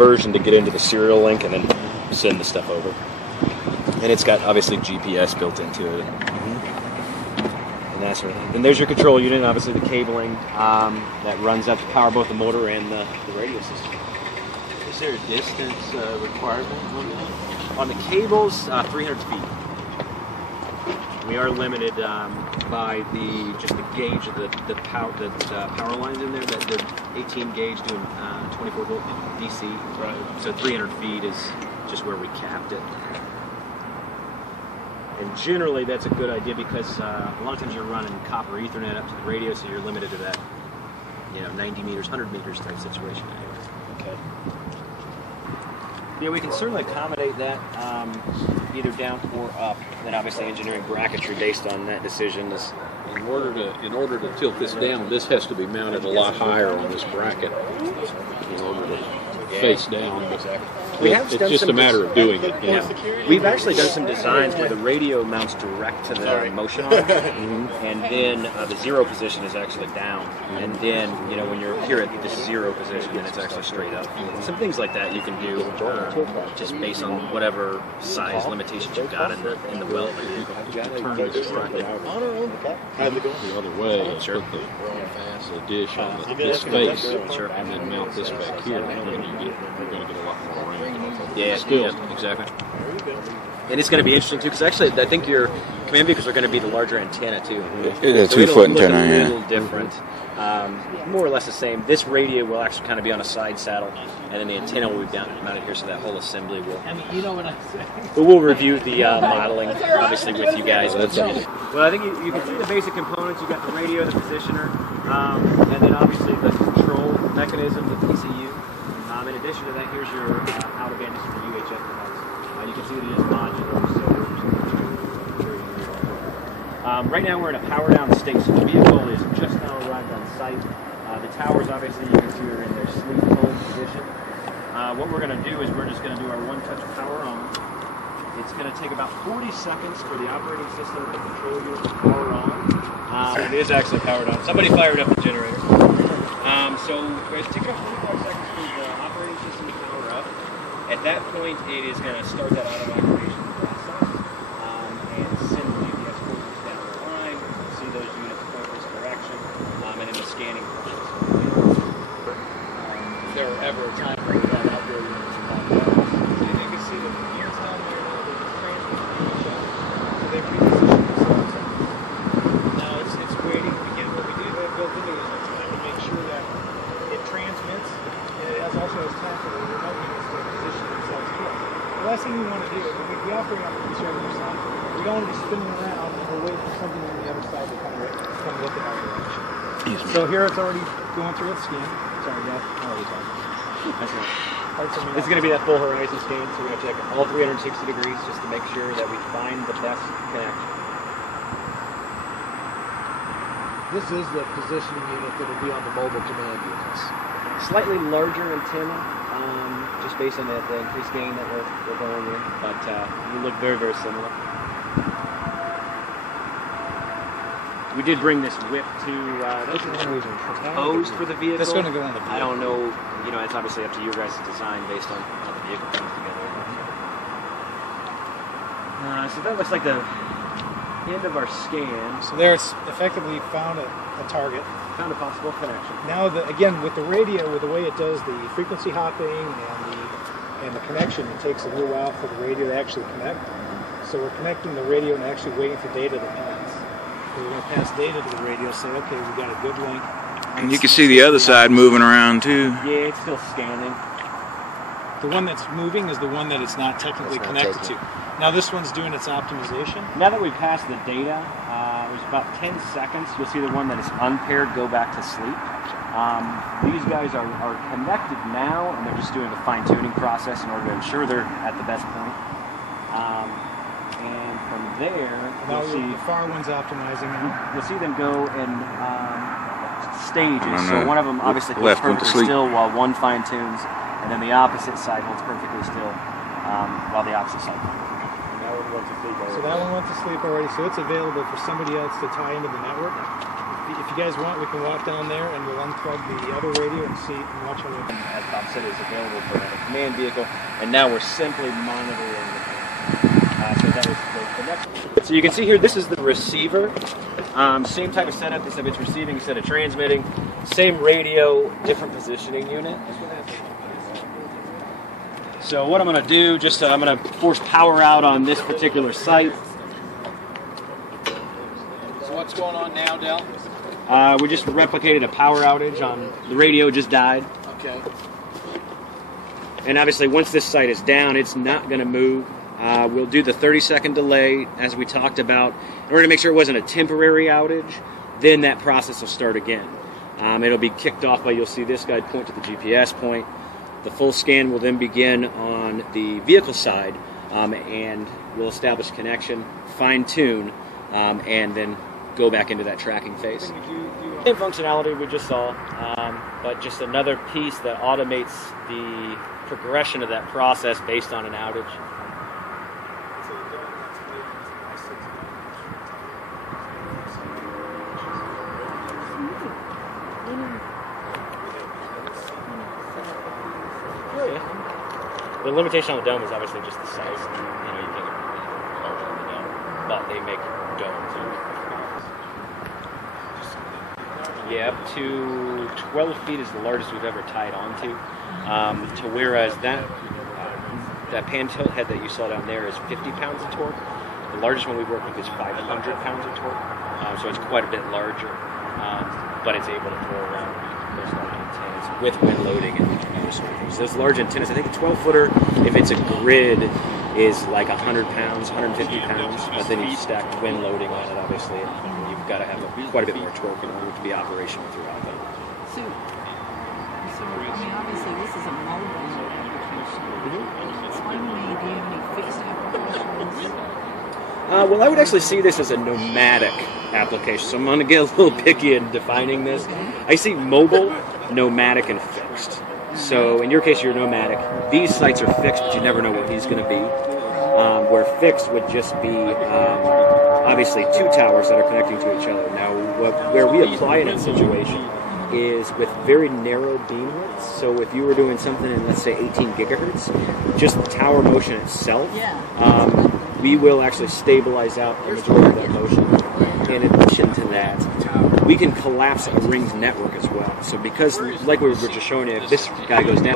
conversion to get into the serial link and then send the stuff over. And it's got obviously GPS built into it. And that sort of thing. Then there's your control unit, obviously the cabling that runs up to power both the motor and the radio system. Is there a distance requirement on that? On the cables, 300 feet. We are limited by just the gauge of the power lines in there. That they're 18 gauge doing 24 volt DC. Right. So 300 feet is just where we capped it. And generally, that's a good idea because a lot of times you're running copper Ethernet up to the radio, so you're limited to that, 90 meters, 100 meters type situation. Okay. Yeah, we can certainly accommodate that either down or up. Then obviously engineering bracketry based on that decision is. In order to tilt this down, this has to be mounted a lot higher on this bracket in order to face down. It's just a matter of doing it. Yeah. We've actually done some designs where the radio mounts direct to the motion arm, and then the zero position is actually down. And then, when you're here at this zero position, then it's actually straight up. Some things like that you can do just based on whatever size limitations you've got in the well of the vehicle. Turn this bracket out the other way and put the dish on this face, and then mount this back here, and then you're going to get a lot more range. Yeah, exactly. And it's going to be interesting too, because actually, I think your command vehicles are going to be the larger antenna too. It's a 2-foot antenna, a little different, more or less the same. This radio will actually kind of be on a side saddle, and then the antenna will be mounted here, so that whole assembly will. You know what I'm saying. But we'll review the modeling, obviously, with you guys. Well, I think you can see the basic components. You've got the radio, the positioner, and then obviously the control mechanism, the TCU. In addition to that, here's your out-of-band for UHF device. You can see that it is modular, so right now we're in a power-down state, so the vehicle is just now arrived on site. The towers, obviously, you can see are in their sleep-hold position. What we're going to do is we're just going to do our one-touch power on. It's going to take about 40 seconds for the operating system of the control unit to power on. It is actually powered on. Somebody fired up the generator. So it takes about 45 seconds for the operating system to power up. At that point, it is going to start that auto operation process and send the GPS coordinates down the line. See those units point this direction, and then the scanning process. If there were ever a time where we had outdoor units on that. You can see the gears down there now, the transmission shot. So they reposition themselves. Now it's waiting. Again, what we do have built into it is it's time to make sure that it transmits. It also has time for the remote units to position themselves to it. The last thing we want to do is when we operate on the conservative side, we don't want to be spinning around and we're waiting for something on the other side to come look at our direction. So here it's already going through its scan. Sorry, Dad. That's right. This is going to be that full horizon scan, so we're going to check all 360 degrees just to make sure that we find the best connection. This is the positioning unit that will be on the mobile command units. Slightly larger antenna, just based on the increased gain that we're going in, but you look very, very similar. We did bring this whip to proposed for the vehicle. That's going to go on the vehicle. I don't know, it's obviously up to you guys to design based on how the vehicle comes together. So that looks like the end of our scan. So there it's effectively found a target. Found a possible connection. Now, again, with the radio, with the way it does the frequency hopping and the connection, it takes a little while for the radio to actually connect. So we're connecting the radio and actually waiting for data to pass. So we're going to pass data to the radio, say, okay, we got a good link. And you can see the other side moving around too. Yeah, it's still scanning. The one that's moving is the one that it's not technically connected to. Now this one's doing its optimization. Now that we've passed the data, there's about 10 seconds. You'll see the one that is unpaired go back to sleep. These guys are connected now, and they're just doing a fine-tuning process in order to ensure they're at the best point. And from there, now the far one's optimizing now. You'll see them go in stages. So one of them obviously holds perfectly still while one fine-tunes, and then the opposite side holds perfectly still while the opposite side fine-tunes. So that one went to sleep already, so it's available for somebody else to tie into the network. if you guys want, we can walk down there and we'll unplug the other radio and see and watch on the. As Bob said, is available for a command vehicle, and now we're simply monitoring the so that was the next. So you can see here, this is the receiver. Same type of setup, except it's receiving instead of transmitting. Same radio, different positioning unit. So what I'm going to do, I'm going to force power out on this particular site. So what's going on now, Del? We just replicated a power outage on the radio. Just died. Okay. And obviously, once this site is down, it's not going to move. We'll do the 30-second delay, as we talked about, in order to make sure it wasn't a temporary outage. Then that process will start again. It'll be kicked off by, you'll see this guy point to the GPS point. The full scan will then begin on the vehicle side, and we'll establish connection, fine-tune, and then go back into that tracking phase. Same functionality we just saw, but just another piece that automates the progression of that process based on an outage. The limitation on the dome is obviously just the size. You know, you can't get larger on the dome, but they make domes. Yeah, up to 12 feet is the largest we've ever tied onto. To whereas that pan tilt head that you saw down there is 50 pounds of torque. The largest one we've worked with is 500 pounds of torque. So it's quite a bit larger, but it's able to throw around those large antennas with wind loading and other sort of things. Those large antennas, I think a 12-footer, if it's a grid, is like 100 pounds, 150 pounds, but then you stack wind loading on it, obviously, and you've got to have quite a bit more torque in order to be operational throughout that. So I mean, obviously this is a mobile application. Explain to me, do you have any fixed applications? Well, I would actually see this as a nomadic application, so I'm going to get a little picky in defining this. I see mobile, nomadic, and fixed. So in your case, you're nomadic. These sites are fixed, but you never know where he's going to be. Where fixed would just be obviously two towers that are connecting to each other. Now, where we apply in that situation is with very narrow beam widths. So if you were doing something in, let's say, 18 gigahertz, just the tower motion itself, we will actually stabilize out the majority of that motion. In addition to that, we can collapse a ringed network as well. So because, like we were just showing you, if this guy goes down,